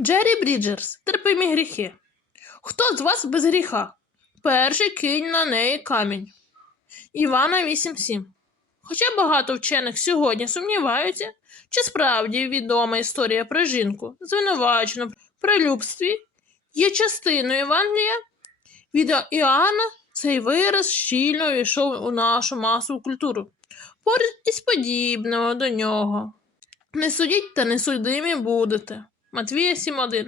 Джері Бріджерс, терпимі гріхи. Хто з вас без гріха? Перший кинь на неї камінь. Івана 8.7. Хоча багато вчених сьогодні сумніваються, чи справді відома історія про жінку, звинувачену при любстві, є частиною Євангелія, від Іоанна цей вираз щільно увійшов у нашу масову культуру. Поряд із подібного до нього. Не судіть та не судимі будете. Матвія 7.1.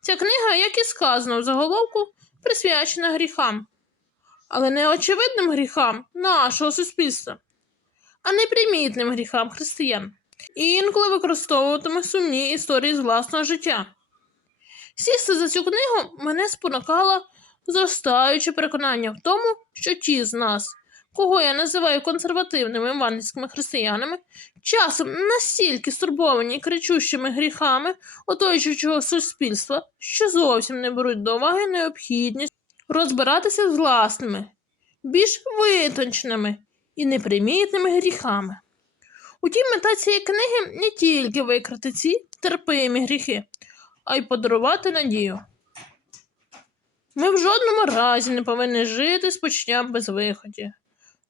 Ця книга, як і сказано в заголовку, присвячена гріхам, але не очевидним гріхам нашого суспільства, а непримітним гріхам християн. І інколи використовуватиме сумні історії з власного життя. Сісти за цю книгу мене спонукало зростаюче переконання в тому, що ті з нас, кого я називаю консервативними евангельськими християнами, часом настільки стурбовані кричущими гріхами оточуючого суспільства, що зовсім не беруть до уваги необхідність розбиратися з власними, більш витонченими і непримітними гріхами. Утім, мета цієї книги не тільки викрити ці терпимі гріхи, а й подарувати надію. Ми в жодному разі не повинні жити з почуттям безвиході,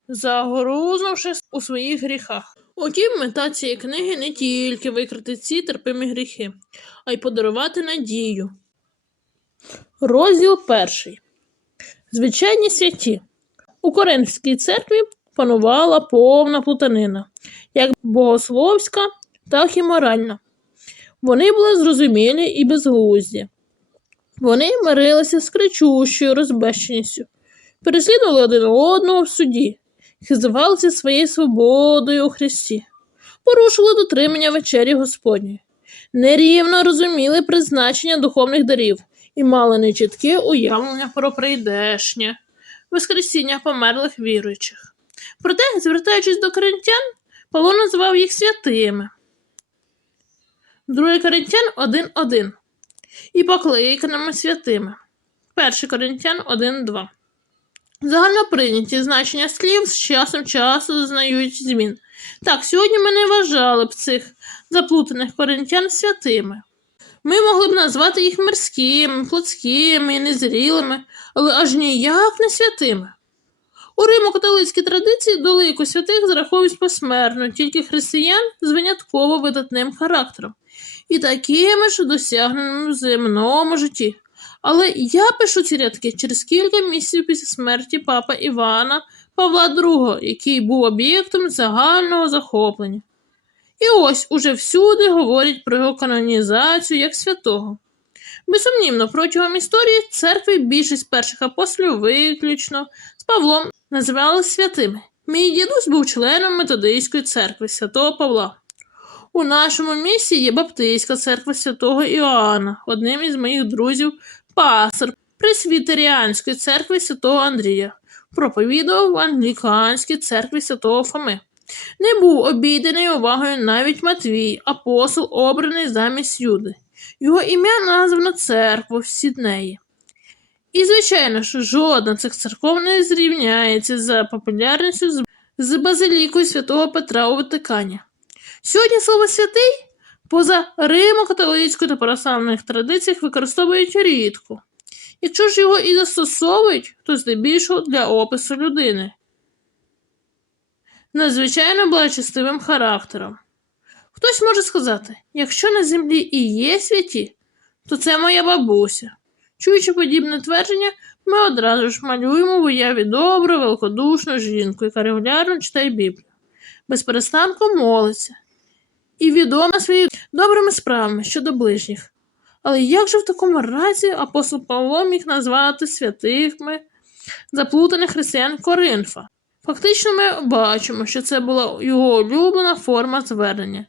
загрузнувшись у своїх гріхах. Утім, мета цієї книги не тільки викрити ці терпимі гріхи, а й подарувати надію. Розділ перший. Звичайні святі. У Коринфській церкві панувала повна плутанина, як богословська, так і моральна. Вони були зрозумілі і безглузді. Вони мирилися з кричущою розбещеністю, переслідували один одного в суді, хизувалися своєю свободою у Христі, порушили дотримання вечері Господньої, нерівно розуміли призначення духовних дарів і мали нечітке уявлення про прийдешнє, воскресіння померлих віруючих. Проте, звертаючись до коринтян, Павло називав їх святими. 2 Коринтян 1.1 і покликаними святими. 1 Коринтян 1.2 Загально прийняті значення слів з часом часу зазнають змін. Так, сьогодні ми не вважали б цих заплутаних коринтян святими. Ми могли б назвати їх мирськими, плотськими незрілими, але аж ніяк не святими. У римо-католицькій традиції до лику святих зараховують посмертно тільки християн з винятково видатним характером і такими ж досягненими в земному житті. Але я пишу ці рядки через кілька місяців після смерті папа Івана Павла II, який був об'єктом загального захоплення. І ось уже всюди говорять про його канонізацію як святого. Безсумнівно, протягом історії церкви більшість перших апостолів виключно з Павлом називали святими. Мій дідусь був членом методистської церкви святого Павла. У нашому місті є Баптистська церква святого Іоанна, одним із моїх друзів пастор Пресвітеріанської церкви святого Андрія, проповідував в англіканській церкві святого Фоми. Не був обійдений увагою навіть Матвій, апостол, обраний замість Юди. Його ім'я названо церкву в Сіднеї. І, звичайно ж, жодна цих церков не зрівняється за популярністю з базилікою святого Петра у Ватикані. Сьогодні слово святий поза римо-католицькою та православних традиціях використовують рідко. Якщо ж його і застосовують, то здебільшого для опису людини. Надзвичайно благочестивим характером. Хтось може сказати, якщо на землі і є святі, то це моя бабуся. Чуючи подібне твердження, ми одразу ж малюємо в уяві добру, великодушну жінку, яка регулярно читає Біблію, без перестанку молиться і відома своїми добрими справами щодо ближніх. Але як же в такому разі апостол Павло міг назвати святими заплутаних християн Коринфа? Фактично, ми бачимо, що це була його улюблена форма звернення.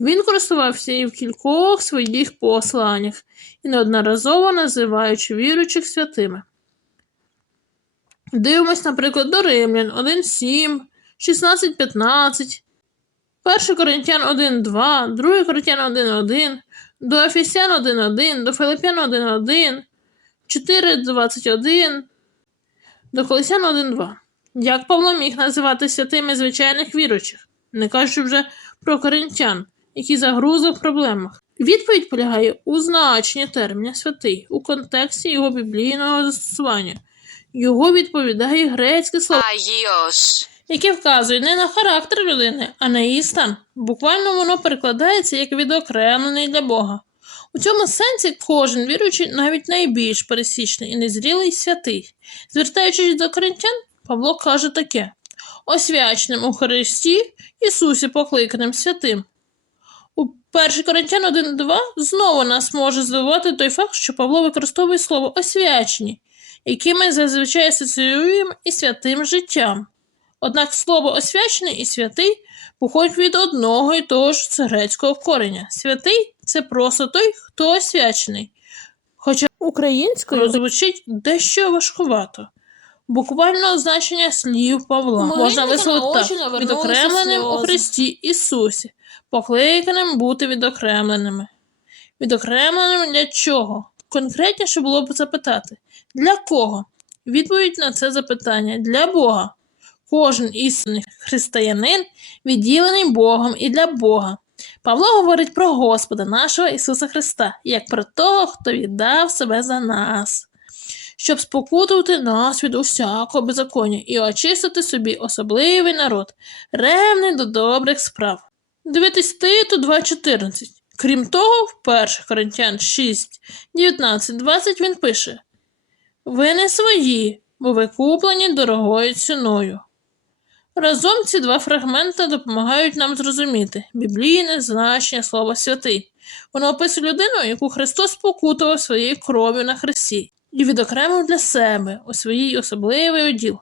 Він користувався і в кількох своїх посланнях і неодноразово називаючи віруючих святими. Дивимось, наприклад, до Римлян 1.7, 16.15, 1 Коринтян 1.2, 2 Коринтян 1.1, до Ефесян 1.1, до Филиппян 4-21, до Колесян 1-2. Як Павло міг називати святими звичайних віручих, не кажучи вже про коринтян, які загрузили в проблемах? Відповідь полягає у значенні терміна святий у контексті його біблійного застосування. Його відповідає грецьке слово Агіос яке вказує не на характер людини, а на її стан. Буквально воно перекладається як відокремлений для Бога. У цьому сенсі кожен віруючий, навіть найбільш пересічний і незрілий святий. Звертаючись до коринтян, Павло каже таке: освяченим у Христі Ісусі покликаним святим. У 1 Коринтян 1.2 знову нас може здивувати той факт, що Павло використовує слово освячені, яке ми зазвичай асоціюємо із святим життям. Однак слово освячений і святий походять від одного і того ж грецького кореня. Святий це просто той, хто освячений. Хоча українською звучить дещо важкувато. Буквально значення слів Павла можна висловити так: відокремленим у. Христі Ісусі, покликаним бути відокремленими. Відокремленим для чого? Конкретніше було б запитати: для кого? Відповідь на це запитання для Бога. Кожен істинний християнин відділений Богом і для Бога. Павло говорить про Господа нашого Ісуса Христа, як про того, хто віддав себе за нас, щоб спокутувати нас від усякого беззаконня і очистити собі особливий народ, ревний до добрих справ. Дивитись Титу 2.14. Крім того, в 1 Коринтян 6, 19, 20 він пише: Ви не свої, бо ви куплені дорогою ціною. Разом ці два фрагменти допомагають нам зрозуміти біблійне значення слова святий. Воно описує людину, яку Христос покутував своєю кров'ю на хресті і відокремив для себе у своїй особливий оділ.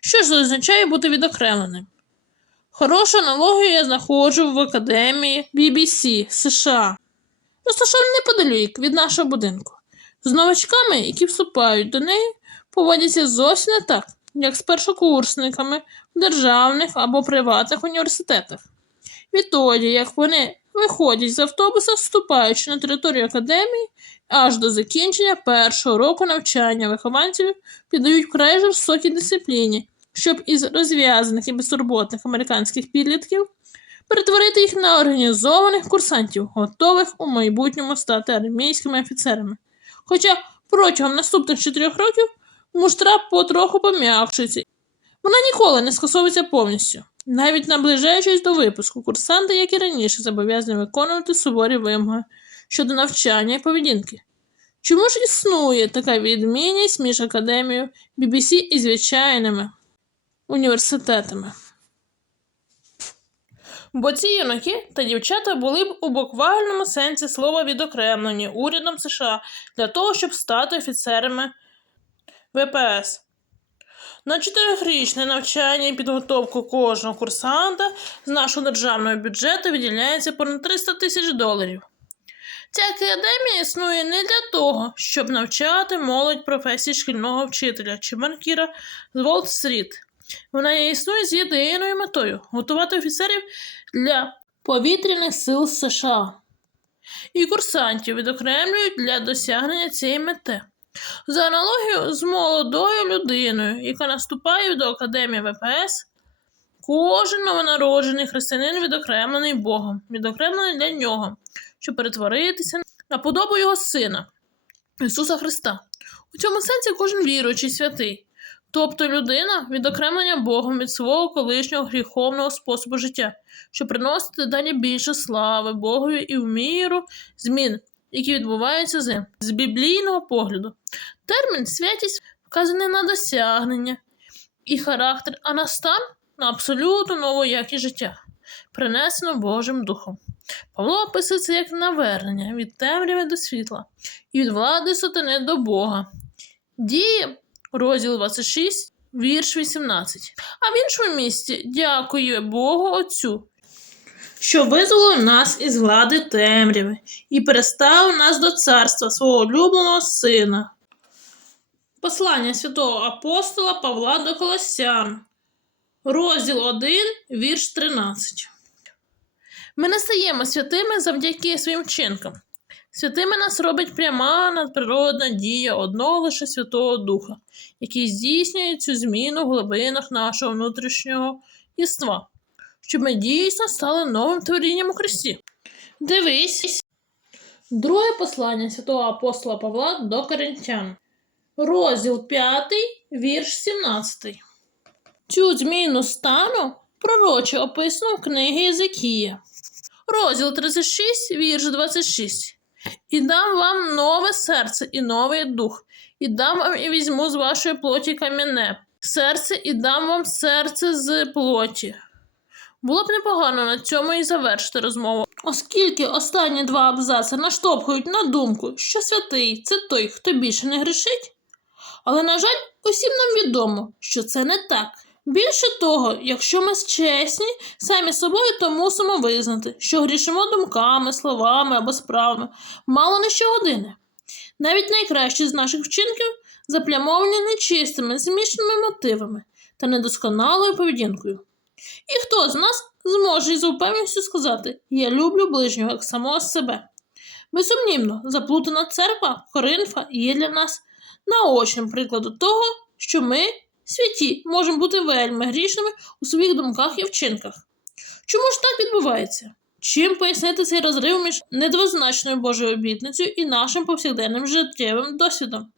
Що ж означає бути відокремленим? Хорошу аналогію я знаходжу в академії BBC США, розташованій неподалік від нашого будинку. З новачками, які вступають до неї, поводяться зовсім не так, як з першокурсниками в державних або приватних університетах. Відтоді, як вони виходять з автобуса, вступаючи на територію академії, аж до закінчення першого року навчання вихованців піддають вкрай жорстокій дисципліні, щоб із розв'язаних і безтурботних американських підлітків перетворити їх на організованих курсантів, готових у майбутньому стати армійськими офіцерами. Хоча протягом наступних чотирьох років муштра потроху пом'якшується. Вона ніколи не скасовується повністю. Навіть наближаючись до випуску, курсанти, як і раніше, зобов'язані виконувати суворі вимоги щодо навчання і поведінки. Чому ж існує така відмінність між академією BBC і звичайними університетами? Бо ці юнаки та дівчата були б у буквальному сенсі слова відокремлені урядом США для того, щоб стати офіцерами ВПС. На чотирьохрічне навчання і підготовку кожного курсанта з нашого державного бюджету виділяється понад 300 тисяч доларів. Ця академія існує не для того, щоб навчати молодь професії шкільного вчителя чи банкіра з Уолл-стріт. Вона існує з єдиною метою готувати офіцерів для повітряних сил США. І курсантів відокремлюють для досягнення цієї мети. За аналогією з молодою людиною, яка наступає до Академії ВПС, кожен новонароджений християнин відокремлений Богом, відокремлений для нього, щоб перетворитися на подобу його Сина, Ісуса Христа. У цьому сенсі кожен віруючий святий, тобто людина відокремлення Богом від свого колишнього гріховного способу життя, щоб приносити далі більше слави Богові і в міру змін, які відбуваються з ним. З біблійного погляду. Термін святість вказаний на досягнення і характер, а на стан на абсолютно нову якість життя, принесено Божим Духом. Павло описує це як навернення від темряви до світла і від влади сатани до Бога. Діє розділ 26, вірш 18. А в іншому місці дякує Богу Отцю, що визволив нас із влади темряви і переставив нас до царства свого улюбленого сина. Послання святого апостола Павла до Колосян, розділ 1, вірш 13. Ми не стаємо святими завдяки своїм вчинкам. Святими нас робить пряма надприродна дія одного лише Святого Духа, який здійснює цю зміну в глибинах нашого внутрішнього єства, щоб ми дійсно стали новим творінням у Христі. Дивись, Друге послання святого апостола Павла до Коринтян. Розділ 5, вірш 17. Цю зміну стану пророче описано в книгі Єзекія. Розділ 36, вірш 26. І дам вам нове серце і новий дух, і дам вам і візьму з вашої плоті кам'яне серце, і дам вам серце з плоті. Було б непогано на цьому і завершити розмову, оскільки останні два абзаци наштовхують на думку, що святий це той, хто більше не грішить. Але, на жаль, усім нам відомо, що це не так. Більше того, якщо ми чесні самі собою, то мусимо визнати, що грішимо думками, словами або справами, мало не щогодини. Навіть найкращі з наших вчинків заплямовані нечистими, змішаними мотивами та недосконалою поведінкою. І хто з нас зможе з упевненістю сказати Я люблю ближнього як самого себе? Безсумнівно, заплутана церква Коринфа є для нас наочним прикладом того, що ми, святі, можемо бути вельми грішними у своїх думках і вчинках. Чому ж так відбувається? Чим пояснити цей розрив між недвозначною Божою обітницею і нашим повсякденним життєвим досвідом?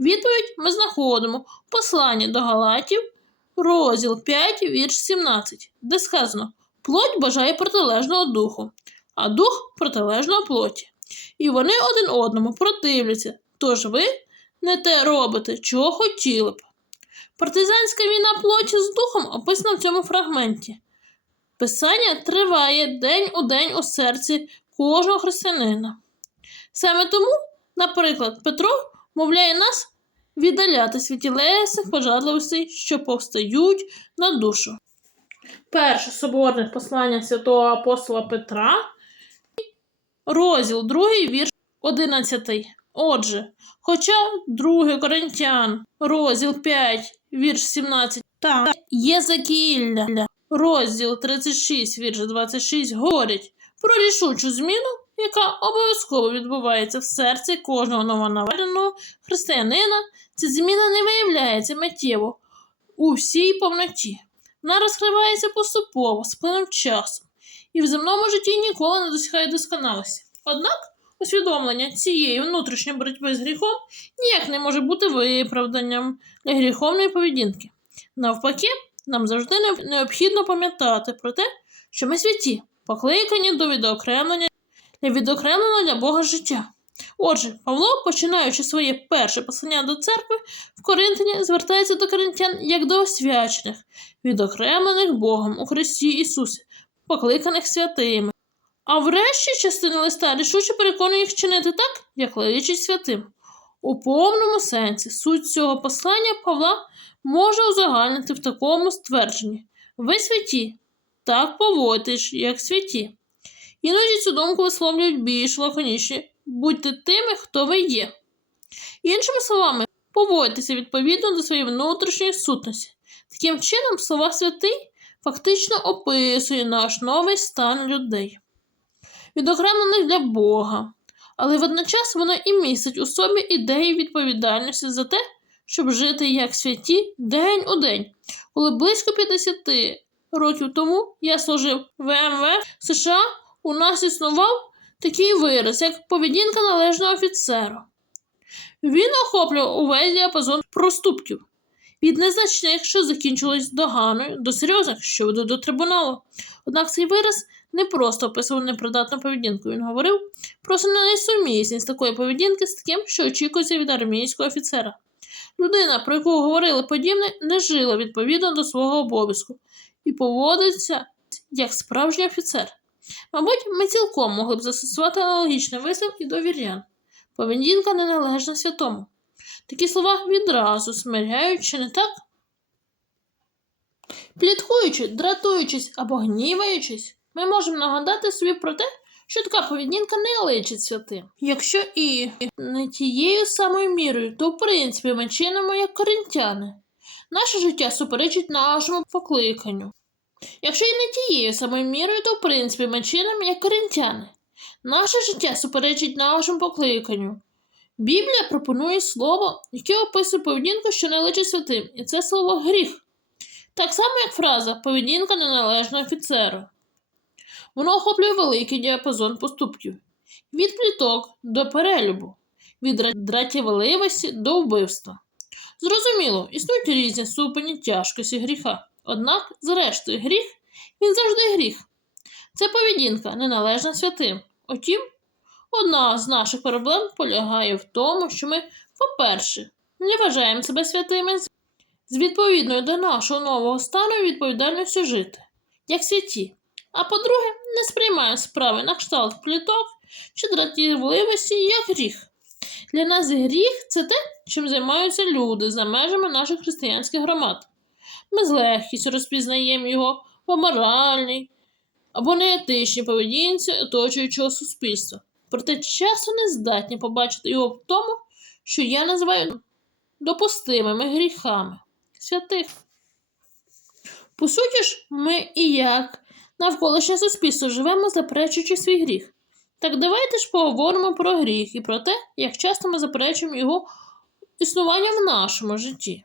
Відповідь ми знаходимо в посланні до Галатів, розділ 5, вірш 17, де сказано: плоть бажає протилежного духу, а дух протилежного плоті. І вони один одному противляться, тож ви не те робите, чого хотіли б. Партизанська війна плоті з духом описана в цьому фрагменті. Писання триває день у день у серці кожного християнина. Саме тому, наприклад, Петро мовляє нас віддалятись від тілесних пожадливостей, що повстають на душу. Перше соборне послання святого апостола Петра, розділ 2, вірш 11. Отже, хоча 2 Коринтян, розділ 5, вірш 17, та Єзекілля, розділ 36, вірш 26, говорять про рішучу зміну, яка обов'язково відбувається в серці кожного новонаведеного християнина, ця зміна не виявляється миттєво у всій повноті. Вона розкривається поступово, з плином часу, і в земному житті ніколи не досягає досконалості. Однак усвідомлення цієї внутрішньої боротьби з гріхом ніяк не може бути виправданням для гріховної поведінки. Навпаки, нам завжди необхідно пам'ятати про те, що ми святі, покликані до відокремлення для відокремлення для Бога життя. Отже, Павло, починаючи своє перше послання до церкви в Коринтині, звертається до коринтян як до освячених, відокремлених Богом у Христі Ісусі, покликаних святими. А врешті частина листа рішуче переконує їх чинити так, як личить святим. У повному сенсі суть цього послання Павла може узагальнити в такому ствердженні: ви святі, так поводьтесь, як святі. Іноді цю думку висловлюють більш лаконічні будьте тими, хто ви є. Іншими словами, поводьтеся відповідно до своєї внутрішньої сутності. Таким чином, слова святий фактично описує наш новий стан людей, відокремлених для Бога, але водночас воно і містить у собі ідеї відповідальності за те, щоб жити як святі день у день. Коли близько 50 років тому я служив в МВ США, у нас існував такий вираз, як поведінка належного офіцера. Він охоплював увесь діапазон проступків від незначних, що закінчились доганою, до серйозних, що ведуть до трибуналу. Однак цей вираз не просто описував непридатну поведінку. Він говорив про несумісність такої поведінки з таким, що очікується від армійського офіцера. Людина, про яку говорили подібне, не жила відповідно до свого обов'язку і поводиться як справжній офіцер. Мабуть, ми цілком могли б застосувати аналогічний вислів і до вірян. Поведінка неналежна святому. Такі слова відразу смиряють, чи не так? Пліткуючи, дратуючись або гніваючись, ми можемо нагадати собі про те, що така поведінка не личить святим. Якщо і не тією самою мірою, то в принципі ми чинимо як коринтяни. Наше життя суперечить нашому покликанню. Якщо і не тією самою мірою, то в принципі ми чинимо як коринтяни. Наше життя суперечить нашому покликанню. Біблія пропонує слово, яке описує поведінку, що не личить святим, і це слово гріх. Так само, як фраза поведінка неналежна офіцеру. Воно охоплює великий діапазон поступків. від пліток до перелюбу, від дра- дратівливості до вбивства. Зрозуміло, існують різні ступені тяжкості гріха. Однак, зрештою, гріх він завжди гріх. Це поведінка неналежна святим. Утім, одна з наших проблем полягає в тому, що ми, по-перше, не вважаємо себе святими з- відповідною до нашого нового стану і відповідальністю жити, як святі. А по-друге, не сприймаємо справи на кшталт пліток чи дратівливості як гріх. Для нас гріх це те, чим займаються люди за межами наших християнських громад. Ми з легкістю розпізнаємо його по моральній або неетичній поведінці оточуючого суспільства. Проте часто не здатні побачити його в тому, що я називаю допустимими гріхами святих. По суті ж, ми і як навколишнє суспільство живемо, заперечуючи свій гріх. Так давайте ж поговоримо про гріх і про те, як часто ми заперечуємо його існування в нашому житті.